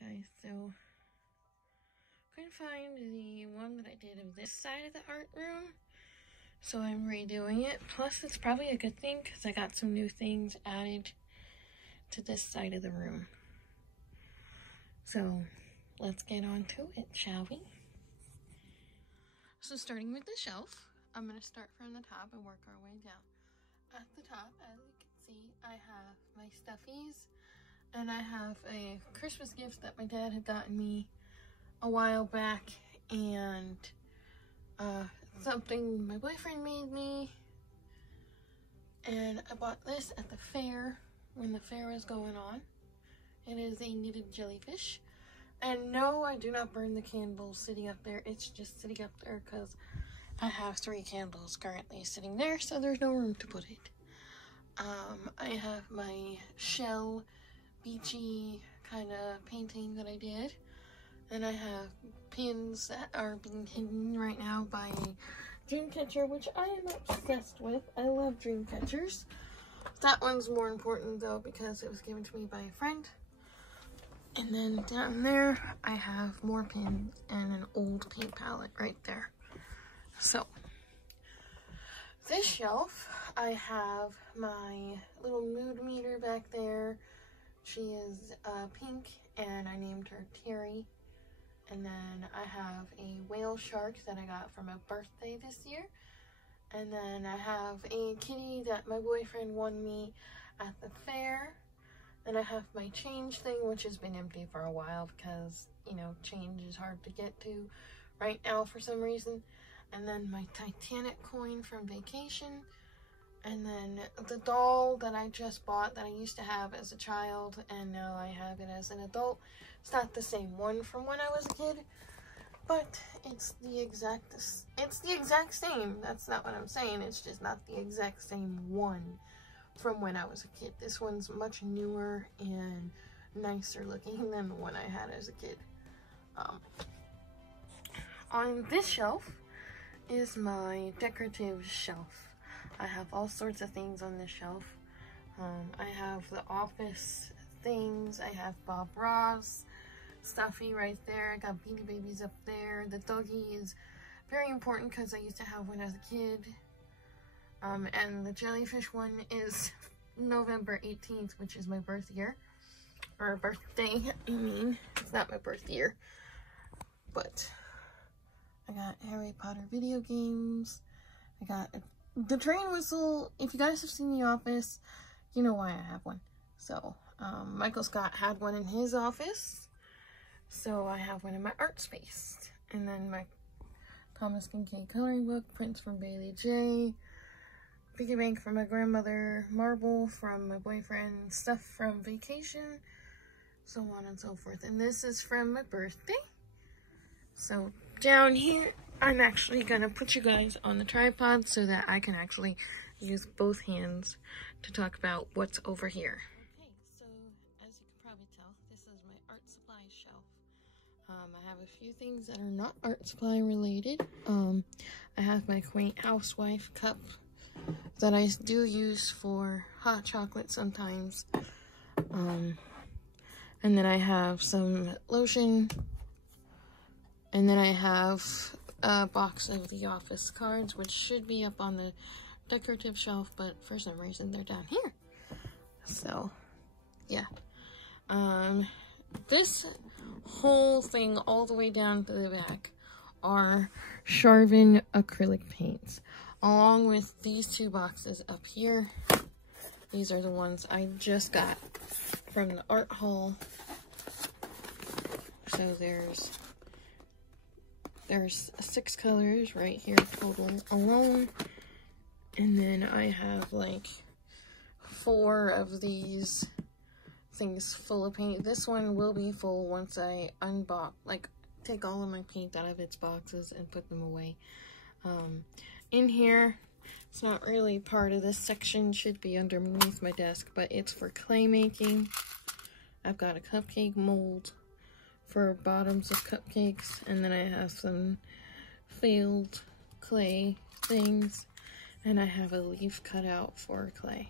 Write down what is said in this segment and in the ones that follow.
Alright guys, so couldn't find the one that I did of this side of the art room, so I'm redoing it. Plus it's probably a good thing because I got some new things added to this side of the room. So let's get on to it, shall we? So starting with the shelf, I'm going to start from the top and work our way down. At the top, as you can see, I have my stuffies, and I have a Christmas gift that my dad had gotten me a while back, and something my boyfriend made me, and I bought this at the fair when the fair was going on. It is a knitted jellyfish, and no, I do not burn the candles sitting up there. It's just sitting up there because I have 3 candles currently sitting there, so there's no room to put it. I have my shell beachy kind of painting that I did, and I have pins that are being hidden right now by a dream catcher, which I am obsessed with. I love dream catchers. That one's more important though because it was given to me by a friend. And then down there I have more pins and an old paint palette right there. So this shelf, I have my little mood meter back there. She is pink, and I named her Terry. And then I have a whale shark that I got for my birthday this year. And then I have a kitty that my boyfriend won me at the fair. Then I have my change thing, which has been empty for a while because, you know, change is hard to get to right now for some reason. And then my Titanic coin from vacation. And then the doll that I just bought that I used to have as a child, and now I have it as an adult. It's not the same one from when I was a kid, but it's the exact same. That's not what I'm saying. It's just not the exact same one from when I was a kid. This one's much newer and nicer looking than the one I had as a kid. On this shelf is my decorative shelf. I have all sorts of things on this shelf. I have the office things. I have Bob Ross stuffy right there. I got Beanie Babies up there. The doggy is very important because I used to have one as a kid. And the jellyfish one is November 18th, which is my birth year. Or birthday, I mean. It's not my birth year. But I got Harry Potter video games. I got the train whistle. If you guys have seen The Office, you know why I have one. So, Michael Scott had one in his office. So I have one in my art space. And then my Thomas Kincaid coloring book, prints from Bailey J, piggy bank from my grandmother, marble from my boyfriend, stuff from vacation, so on and so forth. And this is from my birthday. So down here, I'm actually gonna put you guys on the tripod so that I can actually use both hands to talk about what's over here. Okay, so as you can probably tell, this is my art supply shelf. I have a few things that are not art supply related. I have my quaint housewife cup that I do use for hot chocolate sometimes. And then I have some lotion. And then I have a box of The Office cards, which should be up on the decorative shelf, but for some reason they're down here. So, yeah. This whole thing all the way down to the back are Charvin acrylic paints, along with these 2 boxes up here. These are the ones I just got from the art haul. So there's 6 colors right here total alone, and then I have like 4 of these things full of paint. This one will be full once I take all of my paint out of its boxes and put them away. In here, it's not really part of this section, should be underneath my desk, but it's for clay making. I've got a cupcake mold for bottoms of cupcakes, and then I have some failed clay things, and I have a leaf cut out for clay.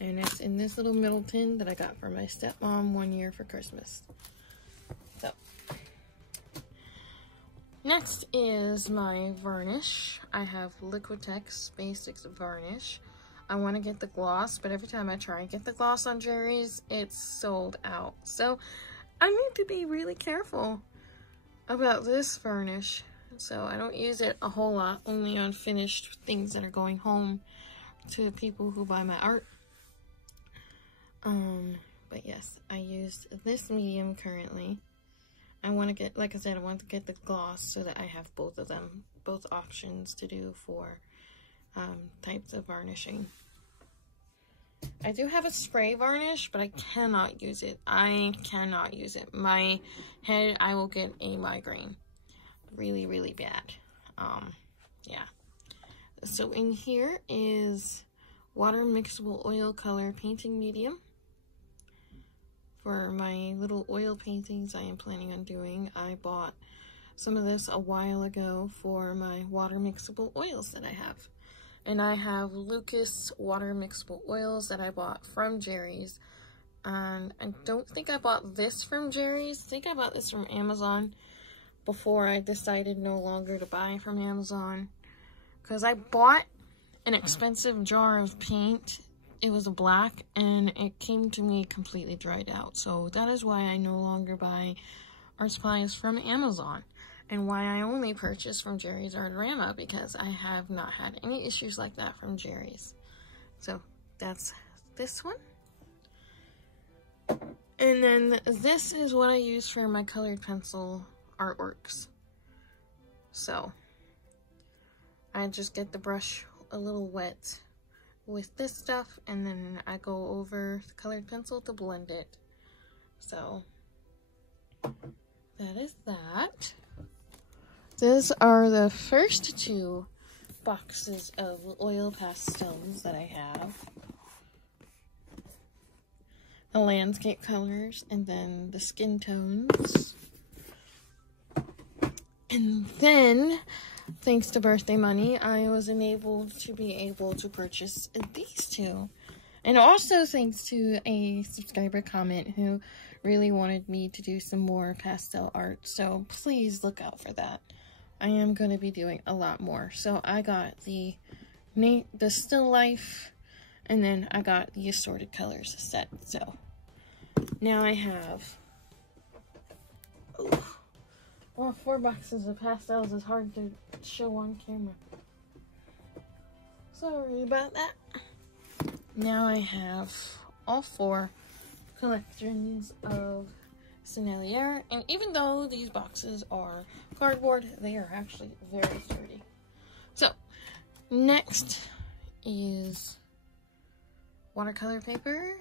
And it's in this little middle tin that I got from my stepmom one year for Christmas. So, next is my varnish. I have Liquitex Basics Varnish. I want to get the gloss, but every time I try and get the gloss on Jerry's, it's sold out. So, I need to be really careful about this varnish. So, I don't use it a whole lot, only on finished things that are going home to people who buy my art. But yes, I used this medium currently. I want to get, like I said, I want to get the gloss so that I have both of them, both options to do for types of varnishing. I do have a spray varnish, but I cannot use it. I cannot use it. My head, I will get a migraine. Really, really bad. Yeah. So in here is water mixable oil color painting medium. For my little oil paintings I am planning on doing, I bought some of this a while ago for my water mixable oils that I have. And I have Lucas water mixable oils that I bought from Jerry's. And I don't think I bought this from Jerry's. I think I bought this from Amazon before I decided no longer to buy from Amazon. Because I bought an expensive jar of paint. It was a black, and it came to me completely dried out. So that is why I no longer buy art supplies from Amazon. And why I only purchase from Jerry's Artorama, because I have not had any issues like that from Jerry's. So that's this one. And then this is what I use for my colored pencil artworks. So I just get the brush a little wet with this stuff, and then I go over the colored pencil to blend it. So that is that. These are the first two boxes of oil pastels that I have. The landscape colors, and then the skin tones. And then, thanks to birthday money, I was enabled to purchase these two. And also thanks to a subscriber comment who really wanted me to do some more pastel art. So please look out for that. I am going to be doing a lot more. So I got the still life, and then I got the assorted colors set. So now I have... Ooh. Well, 4 boxes of pastels is hard to show on camera. Sorry about that. Now I have all 4 collections of Sennelier, and even though these boxes are cardboard, they are actually very sturdy. So, next is watercolor paper.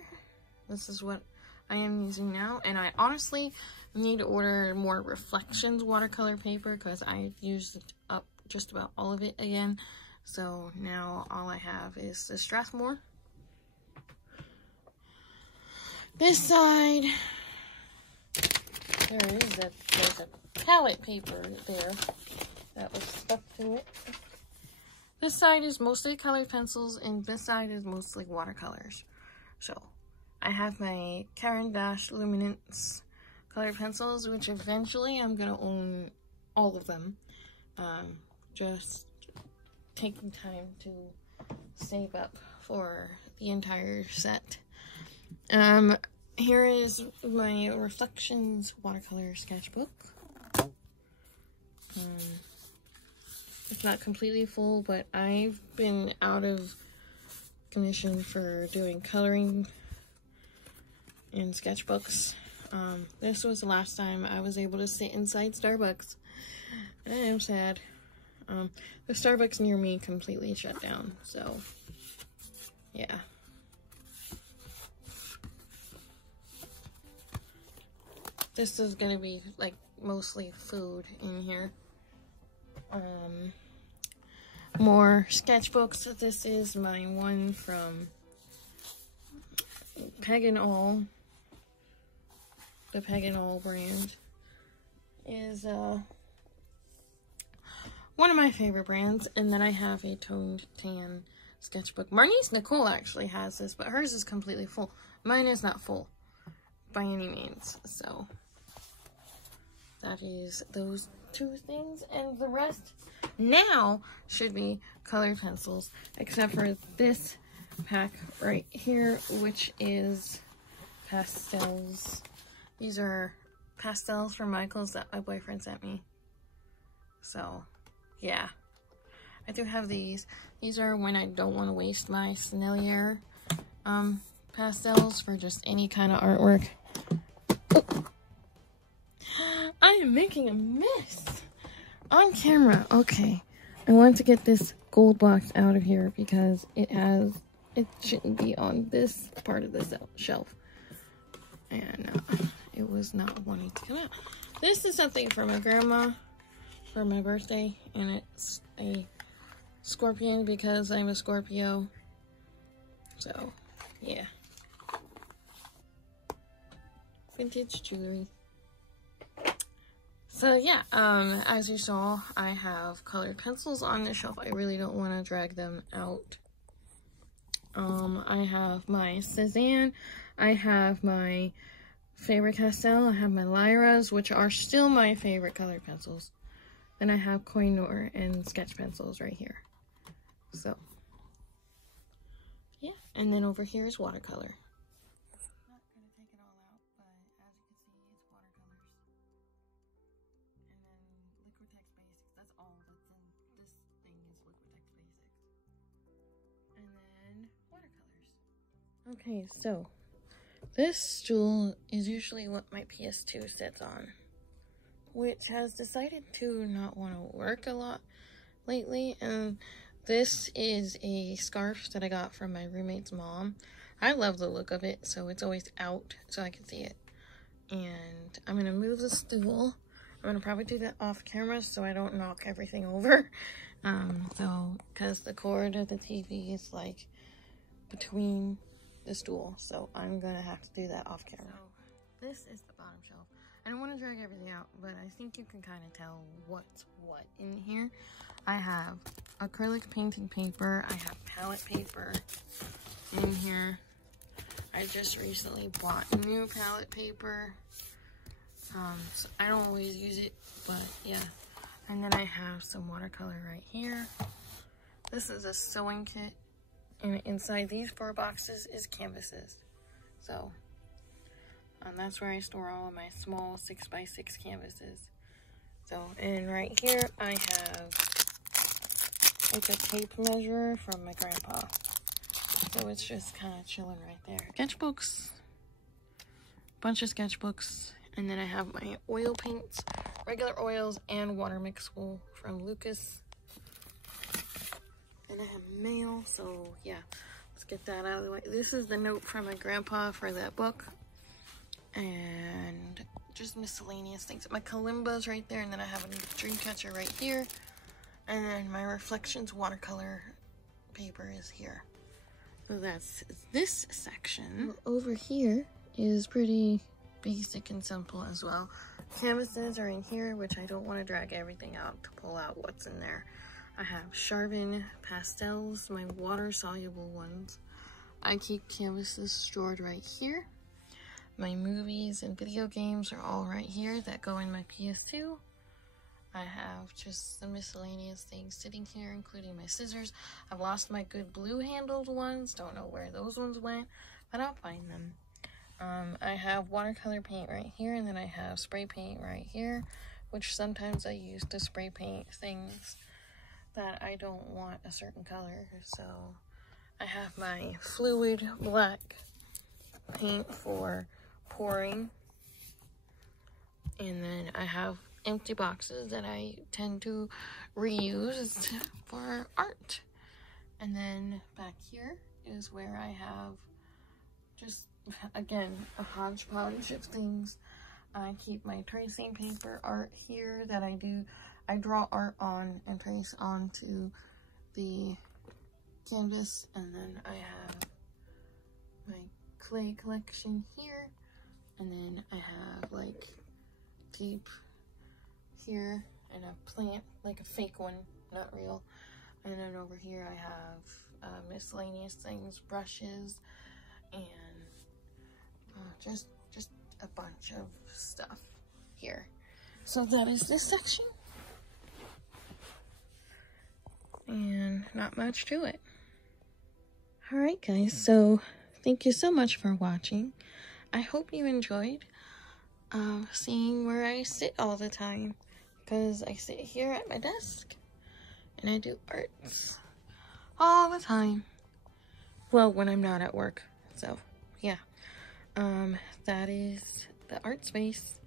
This is what I am using now, and I honestly need to order more Reflections watercolor paper because I used up just about all of it again. So now all I have is the Strathmore. This side, there's a palette paper there that was stuck to it. This side is mostly colored pencils, and this side is mostly watercolors. So I have my Caran d'Ache Luminance colored pencils, which eventually I'm going to own all of them. Just taking time to save up for the entire set. Here is my Reflections watercolor sketchbook. It's not completely full, but I've been out of commission for doing coloring in sketchbooks. This was the last time I was able to sit inside Starbucks. I am sad. The Starbucks near me completely shut down, so yeah. This is gonna be like mostly food in here. More sketchbooks. This is my one from Peg and All. The Peg and All brand is one of my favorite brands. And then I have a toned tan sketchbook. Marnice Nicole actually has this, but hers is completely full. Mine is not full by any means. So that is those two things, and the rest now should be colored pencils, except for this pack right here, which is Pastels. These are Pastels from Michael's that my boyfriend sent me. So, yeah. I do have these. These are when I don't want to waste my Snellier pastels for just any kind of artwork. Oh. I am making a mess on camera. Okay. I want to get this gold box out of here because it shouldn't be on this part of the shelf. And it was not wanting to come out. This is something for my grandma for my birthday, and it's a scorpion because I'm a Scorpio. So, yeah. Vintage jewelry. So yeah, as you saw, I have colored pencils on the shelf. I really don't want to drag them out. I have my Cezanne, I have my Faber-Castell, I have my Lyras, which are still my favorite colored pencils. Then I have Koh-i-Noor and sketch pencils right here. So, yeah, and then over here is watercolor. I'm not going to take it all out, but as you can see, it's watercolors. And then Liquitex Basics, that's all that's in this thing is Liquitex Basics. And then watercolors. Okay, so this stool is usually what my PS2 sits on, which has decided to not want to work a lot lately. And this is a scarf that I got from my roommate's mom. I love the look of it, so it's always out so I can see it. And I'm going to move the stool. I'm going to probably do that off camera so I don't knock everything over. Because the cord of the TV is like between the stool, so I'm going to have to do that off camera. So this is the bottom shelf. I don't want to drag everything out, but I think you can kind of tell what's what in here. I have acrylic painted paper. I have palette paper in here. I just recently bought new palette paper. So I don't always use it, but yeah. And then I have some watercolor right here. This is a sewing kit, and inside these 4 boxes is canvases. So that's where I store all of my small 6x6 canvases. So, and right here I have, it's a tape measure from my grandpa. So it's just kind of chilling right there. Sketchbooks, bunch of sketchbooks, and then I have my oil paints, regular oils, and water mixable from Lucas. And I have mail, so yeah, let's get that out of the way. This is the note from my grandpa for that book. And just miscellaneous things. My Kalimba's right there, and then I have a dream catcher right here. And then my Reflections watercolor paper is here. So that's this section. Over here is pretty basic and simple as well. Canvases are in here, which I don't want to drag everything out to pull out what's in there. I have Charbon Pastels, my water-soluble ones. I keep canvases stored right here. My movies and video games are all right here that go in my PS2. I have just some miscellaneous things sitting here, including my scissors. I've lost my good blue-handled ones. Don't know where those ones went, but I'll find them. I have watercolor paint right here, and then I have spray paint right here, which sometimes I use to spray paint things that I don't want a certain color. So I have my fluid black paint for pouring, and then I have empty boxes that I tend to reuse for art. And then back here is where I have just, again, a hodgepodge of things. I keep my tracing paper art here that I draw art on and trace onto the canvas. And then I have my clay collection here. And then I have like tape here and a plant, like a fake one, not real. And then over here I have miscellaneous things, brushes, and just a bunch of stuff here. So that is this section. And not much to it. Alright guys, so thank you so much for watching. I hope you enjoyed seeing where I sit all the time. Because I sit here at my desk and I do arts all the time. Well, when I'm not at work. So, yeah. That is the art space.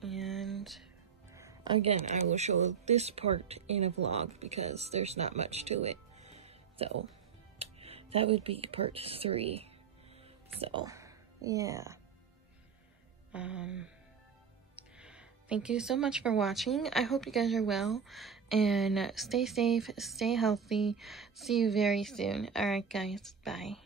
And again, I will show this part in a vlog because there's not much to it. So, that would be part 3. So, yeah. Thank you so much for watching. I hope you guys are well. And stay safe, stay healthy. See you very soon. Alright guys, bye.